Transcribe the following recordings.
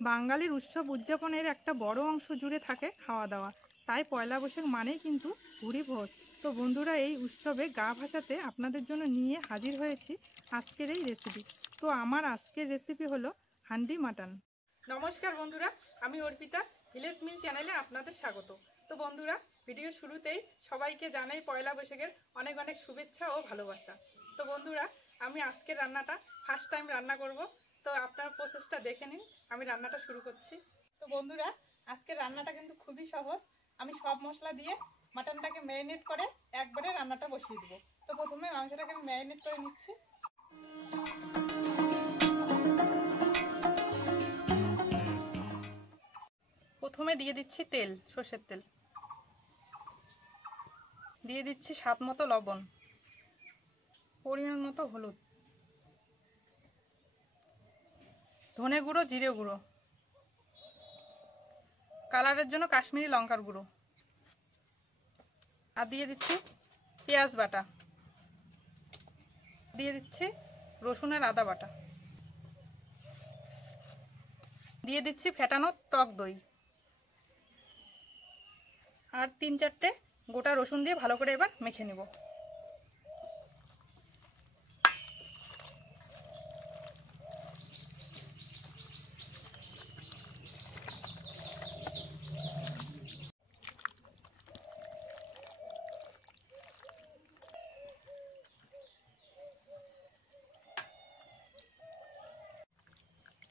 বাঙালির উৎসব উদযাপনের একটা বড় অংশ জুড়ে থাকে খাওয়া দাওয়া। তাই পয়লা বৈশাখ মানেই কিন্তু ভুরি ভোজ। তো বন্ধুরা, এই উৎসবে গা ভাসাতে আপনাদের জন্য নিয়ে হাজির হয়েছি আজকের এই রেসিপি। তো আমার আজকের রেসিপি হলো হান্ডি মাটন। নমস্কার বন্ধুরা, আমি অর্পিতা, ভিলেজ মিল চ্যানেলে আপনাদের স্বাগত। তো বন্ধুরা, ভিডিও শুরুতেই সবাইকে জানাই পয়লা বৈশাখের অনেক অনেক শুভেচ্ছা ও ভালোবাসা। তো বন্ধুরা, আমি আজকের রান্নাটা ফার্স্ট টাইম রান্না করব। তো আপনার প্রসেসটা দেখে নিন, আমি রান্নাটা শুরু করছি। তো বন্ধুরা, আজকের রান্নাটা কিন্তু খুবই সহজ। আমি সব মশলা দিয়ে মাটনটাকে ম্যারিনেট করে একবারে রান্নাটা বসিয়ে দেবো। তো প্রথমে মাংসটাকে আমি ম্যারিনেট করে নিচ্ছি। প্রথমে দিয়ে দিচ্ছি তেল, সর্ষের তেল, দিয়ে দিচ্ছি স্বাদ মতো লবণ, পরিমাণ মতো হলুদ, ধনে গুঁড়ো, জিরে গুঁড়ো, কালারের জন্য কাশ্মীরি লঙ্কার গুঁড়ো, আর দিয়ে দিচ্ছি পেঁয়াজ বাটা, দিয়ে দিচ্ছি রসুন আর আদা বাটা, দিয়ে দিচ্ছি ফেটানো টক দই, আর 3-4টে গোটা রসুন দিয়ে ভালো করে এবার মেখে নেব।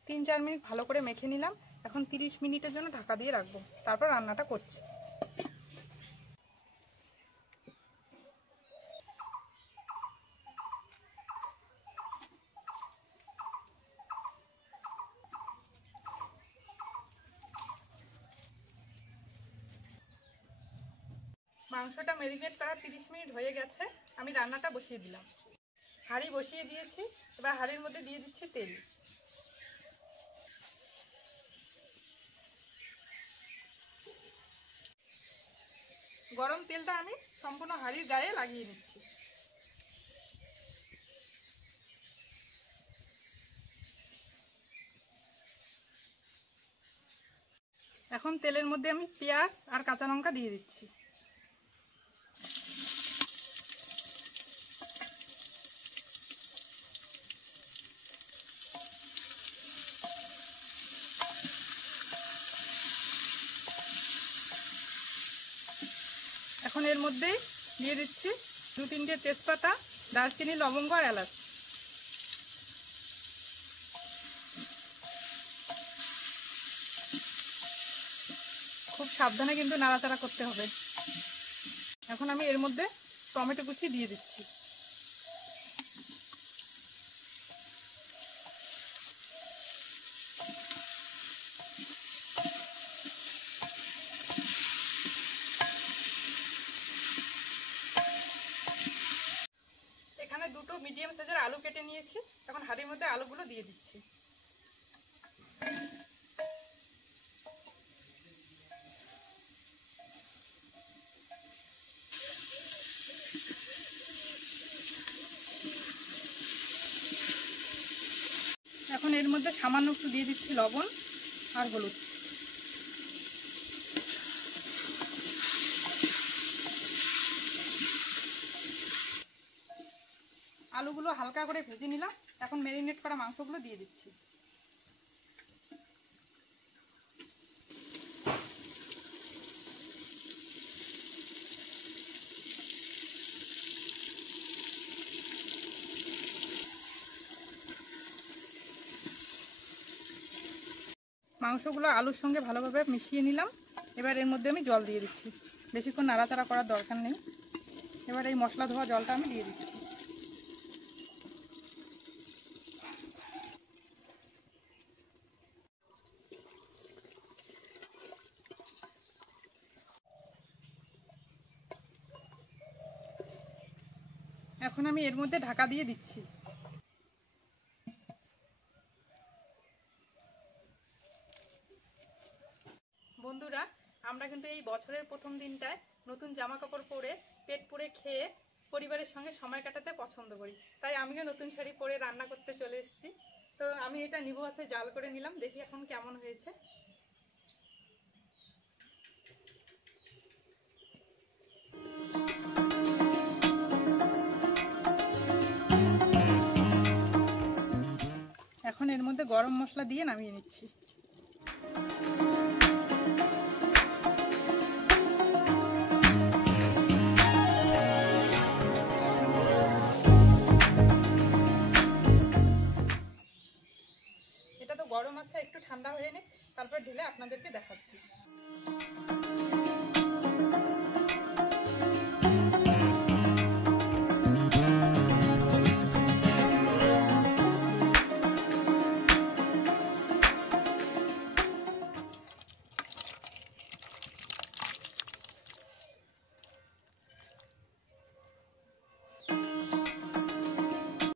তিন 4 মিনিট ভালো করে মেখে নিলাম। এখন 30 মিনিটের জন্য ঢাকা দিয়ে রাখবো, তারপর রান্নাটা করছি। মাংসটা ম্যারিনেট করা 30 মিনিট হয়ে গেছে। আমি রান্নাটা বসিয়ে দিলাম। হাঁড়ি বসিয়ে দিয়েছি। এবার হাঁড়ির মধ্যে দিয়ে দিচ্ছি তেল। গরম তেলটা আমি সম্পূর্ণ হাঁড়ির গায়ে লাগিয়ে নিচ্ছি। এখন তেলের মধ্যে আমি পেঁয়াজ আর কাঁচা লঙ্কা দিয়ে দিচ্ছি। এখন এর মধ্যে দিয়ে দিচ্ছি 2-3টে তেজপাতা, দারচিনি, লবঙ্গ আর এলাচ। খুব সাবধানে কিন্তু নাড়াচাড়া করতে হবে। এখন আমি এর মধ্যে টমেটো কুচি দিয়ে দিচ্ছি। এখানে 2টো মিডিয়াম সাইজের আলু কেটে নিয়েছি। এখন হাঁড়ির মধ্যে আলুগুলো দিয়ে দিচ্ছি। এখন এর মধ্যে সামান্য একটু দিয়ে দিচ্ছি লবণ আর হলুদ। আলুগুলো হালকা করে ভেজে নিলাম। এখন ম্যারিনেট করা মাংসগুলো দিয়ে দিচ্ছি। মাংসগুলো আলুর সঙ্গে ভালোভাবে মিশিয়ে নিলাম। এবার এর মধ্যে আমি জল দিয়ে দিচ্ছি। বেশিক্ষণ নাড়াচাড়া করার দরকার নেই। এবার এই মশলা ধোয়া জলটা আমি দিয়ে দিচ্ছি। এখন আমি এর মধ্যে ঢাকা দিয়ে দিচ্ছি। বন্ধুরা, আমরা কিন্তু এই বছরের প্রথম দিনটায় নতুন জামা কাপড় পরে পেট পুড়ে খেয়ে পরিবারের সঙ্গে সময় কাটাতে পছন্দ করি। তাই আমিও নতুন শাড়ি পরে রান্না করতে চলে এসেছি। তো আমি এটা নিবু আছে জাল করে নিলাম, দেখি এখন কেমন হয়েছে। এখন এর মধ্যে গরম মশলা দিয়ে নামিয়ে নিচ্ছি। এটা তো গরম আছে, একটু ঠান্ডা হয়ে নে, তারপর ঢেলে আপনাদেরকে দেখাচ্ছি।